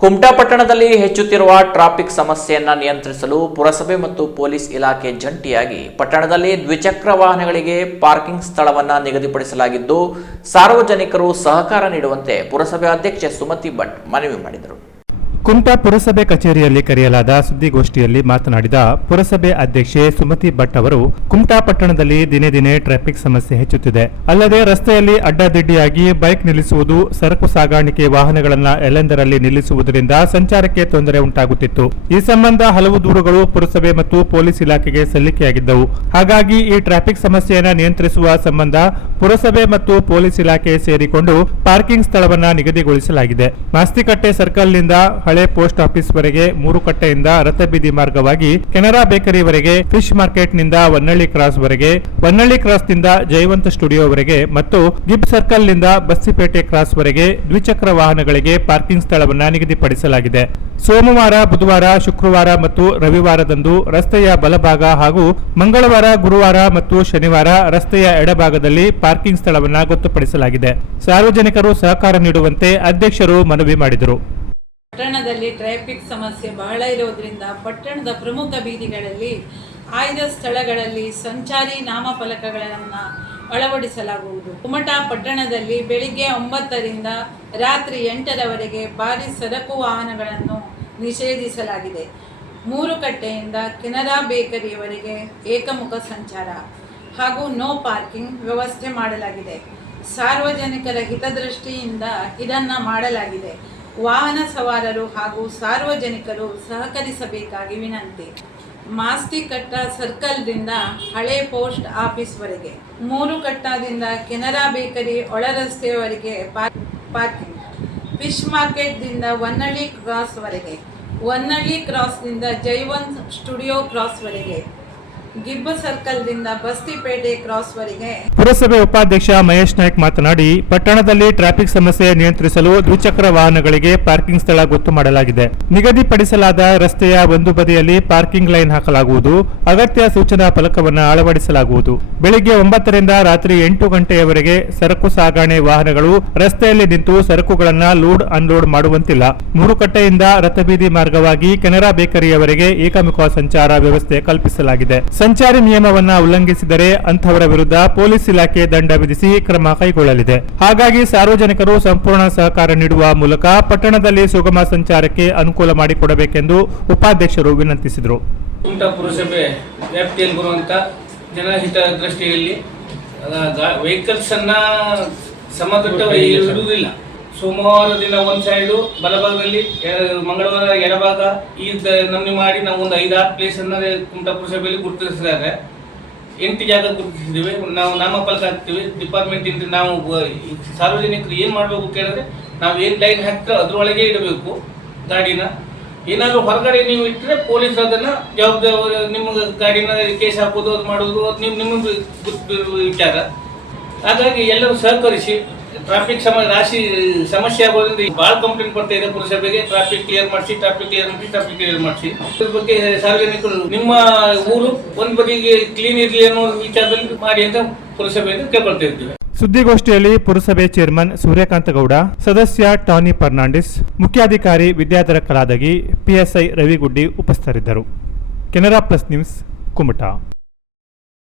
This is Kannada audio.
ಕುಮಟಾ ಪಟ್ಟಣದಲ್ಲಿ ಹೆಚ್ಚುತ್ತಿರುವ ಟ್ರಾಫಿಕ್ ಸಮಸ್ಯೆಯನ್ನು ನಿಯಂತ್ರಿಸಲು ಪುರಸಭೆ ಮತ್ತು ಪೊಲೀಸ್ ಇಲಾಖೆ ಜಂಟಿಯಾಗಿ ಪಟ್ಟಣದಲ್ಲಿ ದ್ವಿಚಕ್ರ ವಾಹನಗಳಿಗೆ ಪಾರ್ಕಿಂಗ್ ಸ್ಥಳವನ್ನ ನಿಗದಿಪಡಿಸಲಾಗಿದ್ದು, ಸಾರ್ವಜನಿಕರು ಸಹಕಾರ ನೀಡುವಂತೆ ಪುರಸಭೆ ಅಧ್ಯಕ್ಷೆ ಸುಮತಿ ಭಟ್ ಮನವಿ ಮಾಡಿದರು. ಕುಮಟಾ ಪುರಸಭೆ ಕಚೇರಿಯಲ್ಲಿ ಕರೆಯಲಾದ ಸುದ್ದಿಗೋಷ್ಠಿಯಲ್ಲಿ ಮಾತನಾಡಿದ ಪುರಸಭೆ ಅಧ್ಯಕ್ಷೆ ಸುಮತಿ ಭಟ್ ಅವರು, ಕುಮಟಾ ಪಟ್ಟಣದಲ್ಲಿ ದಿನೇ ದಿನೇ ಟ್ರಾಫಿಕ್ ಸಮಸ್ಯೆ ಹೆಚ್ಚುತ್ತಿದೆ. ಅಲ್ಲದೆ ರಸ್ತೆಯಲ್ಲಿ ಅಡ್ಡಾದಿಡ್ಡಿಯಾಗಿ ಬೈಕ್ ನಿಲ್ಲಿಸುವುದು, ಸರಕು ಸಾಗಾಣಿಕೆ ವಾಹನಗಳನ್ನು ಎಲ್ಲೆಂದರಲ್ಲಿ ನಿಲ್ಲಿಸುವುದರಿಂದ ಸಂಚಾರಕ್ಕೆ ತೊಂದರೆ ಉಂಟಾಗುತ್ತಿತ್ತು. ಈ ಸಂಬಂಧ ಹಲವು ದೂರುಗಳು ಪುರಸಭೆ ಮತ್ತು ಪೊಲೀಸ್ ಇಲಾಖೆಗೆ ಸಲ್ಲಿಕೆಯಾಗಿದ್ದವು. ಹಾಗಾಗಿ ಈ ಟ್ರಾಫಿಕ್ ಸಮಸ್ಯೆಯನ್ನು ನಿಯಂತ್ರಿಸುವ ಸಂಬಂಧ ಪುರಸಭೆ ಮತ್ತು ಪೊಲೀಸ್ ಇಲಾಖೆ ಸೇರಿಕೊಂಡು ಪಾರ್ಕಿಂಗ್ ಸ್ಥಳವನ್ನು ನಿಗದಿಗೊಳಿಸಲಾಗಿದೆ. ಮಾಸ್ತಿಕಟ್ಟೆ ಸರ್ಕಲ್ನಿಂದ ಹಳೆ ಪೋಸ್ಟ್ ಆಫೀಸ್ ವರೆಗೆ ಮೂರು ಕಟ್ಟೆಯಿಂದ ರಥಬೀದಿ ಮಾರ್ಗವಾಗಿ ಕೆನರಾ ಬೇಕರಿವರೆಗೆ ಫಿಶ್ ಮಾರ್ಕೆಟ್ನಿಂದ ವನ್ನಳ್ಳಿ ಕ್ರಾಸ್ ವರೆಗೆ ವನ್ನಳ್ಳಿ ಕ್ರಾಸ್ನಿಂದ ಜಯವಂತ ಸ್ಟುಡಿಯೋವರೆಗೆ ಮತ್ತು ಗಿಬ್ ಸರ್ಕಲ್ನಿಂದ ಬಸ್ಸಿಪೇಟೆ ಕ್ರಾಸ್ ವರೆಗೆ ದ್ವಿಚಕ್ರ ವಾಹನಗಳಿಗೆ ಪಾರ್ಕಿಂಗ್ ಸ್ಥಳವನ್ನು ನಿಗದಿಪಡಿಸಲಾಗಿದೆ. ಸೋಮವಾರ, ಬುಧವಾರ, ಶುಕ್ರವಾರ ಮತ್ತು ರವಿವಾರದಂದು ರಸ್ತೆಯ ಬಲಭಾಗ ಹಾಗೂ ಮಂಗಳವಾರ, ಗುರುವಾರ ಮತ್ತು ಶನಿವಾರ ರಸ್ತೆಯ ಎಡಭಾಗದಲ್ಲಿ ಪಾರ್ಕಿಂಗ್ ಸ್ಥಳವನ್ನು ಗೊತ್ತುಪಡಿಸಲಾಗಿದೆ. ಸಾರ್ವಜನಿಕರು ಸಹಕಾರ ನೀಡುವಂತೆ ಅಧ್ಯಕ್ಷರು ಮನವಿ ಮಾಡಿದರು. ಟ್ರಾಫಿಕ್ ಸಮಸ್ಯೆ ಬಹಳ ಇರೋದ್ರಿಂದ ಪಟ್ಟಣದ ಪ್ರಮುಖ ಬೀದಿಗಳಲ್ಲಿ ಆಯ್ದ ಸ್ಥಳಗಳಲ್ಲಿ ಸಂಚಾರಿ ನಾಮಫಲಕಗಳನ್ನು ಅಳವಡಿಸಲಾಗುವುದು. ಕುಮಟಾ ಪಟ್ಟಣದಲ್ಲಿ ಬೆಳಿಗ್ಗೆ ಒಂಬತ್ತರಿಂದ ರಾತ್ರಿ ಎಂಟರವರೆಗೆ ಭಾರಿ ಸರಕು ವಾಹನಗಳನ್ನು ನಿಷೇಧಿಸಲಾಗಿದೆ. ಮೂರು ಕಟ್ಟೆಯಿಂದ ಕೆನರಾ ಬೇಕರಿಯವರೆಗೆ ಏಕಮುಖ ಸಂಚಾರ ಹಾಗೂ ನೋ ಪಾರ್ಕಿಂಗ್ ವ್ಯವಸ್ಥೆ ಮಾಡಲಾಗಿದೆ. ಸಾರ್ವಜನಿಕರ ಹಿತದೃಷ್ಟಿಯಿಂದ ಇದನ್ನು ಮಾಡಲಾಗಿದೆ. ವಾಹನ ಸವಾರರು ಹಾಗೂ ಸಾರ್ವಜನಿಕರು ಸಹಕರಿಸಬೇಕಾಗಿ ವಿನಂತಿ. ಮಾಸ್ತಿಕಟ್ಟ ಸರ್ಕಲ್ದಿಂದ ಹಳೆ ಪೋಸ್ಟ್ ಆಫೀಸ್ವರೆಗೆ ಮೂರು ಕಟ್ಟದಿಂದ ಕೆನರಾ ಬೇಕರಿ ಒಳರಸ್ತೆಯವರೆಗೆ ಪಾರ್- ಪಾರ್ಕಿಂಗ್. ಫಿಶ್ ಮಾರ್ಕೆಟ್ದಿಂದ ಹೊನ್ನಳ್ಳಿ ಕ್ರಾಸ್ವರೆಗೆ ಹೊನ್ನಳ್ಳಿ ಕ್ರಾಸ್ನಿಂದ ಜೈವನ್ ಸ್ಟುಡಿಯೋ ಕ್ರಾಸ್ವರೆಗೆ ಗಿಬ್ಬ ಸರ್ಕಲ್ದಿಂದ ಬಸ್ತಿಪೇಟೆ ಕ್ರಾಸ್ವರೆಗೆ. ಪುರಸಭೆ ಉಪಾಧ್ಯಕ್ಷ ಮಹೇಶ್ ನಾಯ್ಕ್ ಮಾತನಾಡಿ, ಪಟ್ಟಣದಲ್ಲಿ ಟ್ರಾಫಿಕ್ ಸಮಸ್ಯೆ ನಿಯಂತ್ರಿಸಲು ದ್ವಿಚಕ್ರ ವಾಹನಗಳಿಗೆ ಪಾರ್ಕಿಂಗ್ ಸ್ಥಳ ಗೊತ್ತು ಮಾಡಲಾಗಿದೆ. ನಿಗದಿಪಡಿಸಲಾದ ರಸ್ತೆಯ ಒಂದು ಬದಿಯಲ್ಲಿ ಪಾರ್ಕಿಂಗ್ ಲೈನ್ ಹಾಕಲಾಗುವುದು. ಅಗತ್ಯ ಸೂಚನಾ ಫಲಕವನ್ನು ಅಳವಡಿಸಲಾಗುವುದು. ಬೆಳಿಗ್ಗೆ ಒಂಬತ್ತರಿಂದ ರಾತ್ರಿ ಎಂಟು ಗಂಟೆಯವರೆಗೆ ಸರಕು ಸಾಗಣೆ ವಾಹನಗಳು ರಸ್ತೆಯಲ್ಲಿ ನಿಂತು ಸರಕುಗಳನ್ನು ಲೋಡ್ ಅನ್ಲೋಡ್ ಮಾಡುವಂತಿಲ್ಲ. ಮೂರುಕಟ್ಟೆಯಿಂದ ರಥಬೀದಿ ಮಾರ್ಗವಾಗಿ ಕೆನರಾ ಬೇಕರಿಯವರೆಗೆ ಏಕಮುಖ ಸಂಚಾರ ವ್ಯವಸ್ಥೆ ಕಲ್ಪಿಸಲಾಗಿದೆ. ಸಂಚಾರಿ ನಿಯಮವನ್ನ ಉಲ್ಲಂಘಿಸಿದರೆ ಅಂಥವರ ವಿರುದ್ಧ ಪೊಲೀಸ್ ಇಲಾಖೆ ದಂಡ ವಿಧಿಸಿ ಕ್ರಮ ಕೈಗೊಳ್ಳಲಿದೆ. ಹಾಗಾಗಿ ಸಾರ್ವಜನಿಕರು ಸಂಪೂರ್ಣ ಸಹಕಾರ ನೀಡುವ ಮೂಲಕ ಪಟ್ಟಣದಲ್ಲಿ ಸುಗಮ ಸಂಚಾರಕ್ಕೆ ಅನುಕೂಲ ಮಾಡಿಕೊಡಬೇಕೆಂದು ಉಪಾಧ್ಯಕ್ಷರು ವಿನಂತಿಸಿದರು. ಸಮತಟ್ಟವಾಗಿ ಇಡುವುದಿಲ್ಲ. ಸೋಮವಾರ ದಿನ ಒಂದು ಸೈಡು ಬಲಭಾಗದಲ್ಲಿ ಮಂಗಳವಾರ ಎಡಭಾಗ, ಈ ನಮ್ಮಿ ಮಾಡಿ ನಾವು ಒಂದು ಐದಾರು ಪ್ಲೇಸ್ ಅನ್ನ ಕುಮಟಾಪುರ ಸಭೆಯಲ್ಲಿ ಗುರುತಿಸಿದ್ದಾರೆ. ಎಂಟು ಜಾಗ ಗುರುತಿಸಿದ್ದೀವಿ, ನಾವು ನಾಮಫಲಕ ಹಾಕ್ತೀವಿ ಡಿಪಾರ್ಟ್ಮೆಂಟ್ ಇಂದ ನಾವು ಸಾರ್ವಜನಿಕರು ಏನು ಮಾಡಬೇಕು ಕೇಳಿದ್ರೆ, ನಾವು ಏನು ಲೈನ್ ಹಾಕ್ತೀರೋ ಅದ್ರೊಳಗೆ ಇಡಬೇಕು ಗಾಡಿನ. ಏನಾದ್ರು ಹೊರಗಡೆ ನೀವು ಇಟ್ಟರೆ ಪೊಲೀಸ್ ಅದನ್ನ ಜವಾಬ್ದಾರಿ ನಿಮ್ಮ ಗಾಡಿನ ಕೇಸ್ ಹಾಕೋದು, ಅದು ಮಾಡೋದು, ಅದು ನಿಮ್ ನಿಮ್ಮದು ವಿಚಾರ ಹಾಗಾಗಿ ಎಲ್ಲರೂ ಸಹಕರಿಸಿ ಟ್ರಾಫಿಕ್ ಸಮ ರಾಶಿ ಸಮಸ್ಯೆ ಆಗೋದ್ರಿಂದ ಭಾಳ ಕಂಪ್ಲೇಂಟ್ ಬರ್ತಾ ಇದೆ ಪುರಸಭೆಗೆ. ಟ್ರಾಫಿಕ್ ಕ್ಲಿಯರ್ ಮಾಡಿಸಿ ಟ್ರಾಫಿಕ್ ಕ್ಲಿಯರ್ ಮಾಡಿಸಿ ಟ್ರಾಫಿಕ್ ಕ್ಲಿಯರ್ ಮಾಡಿಸಿ. ಇದ್ರ ಬಗ್ಗೆ ಸಾರ್ವಜನಿಕರು, ನಿಮ್ಮ ಊರು ಒಂದ್ ಬದಿಗೆ ಕ್ಲೀನ್ ಇರಲಿ ಅನ್ನೋ ವಿಚಾರದಲ್ಲಿ ಮಾಡಿ ಅಂತ ಪುರಸಭೆಯಿಂದ ಕೇಳ್ಕೊಳ್ತಾ ಇದ್ದೀವಿ. ಸುದ್ದಿಗೋಷ್ಠಿಯಲ್ಲಿ ಪುರಸಭೆ ಚೇರ್ಮನ್ ಸೂರ್ಯಕಾಂತ ಗೌಡ, ಸದಸ್ಯ ಟಾನಿ ಫರ್ನಾಂಡಿಸ್, ಮುಖ್ಯಾಧಿಕಾರಿ ವಿದ್ಯಾಧರ ಕಲಾದಗಿ ಪಿಎಸ್ಐ ರವಿಗುಡ್ಡಿ ಉಪಸ್ಥಿತರಿದ್ದರು. Canara plus news Kumta.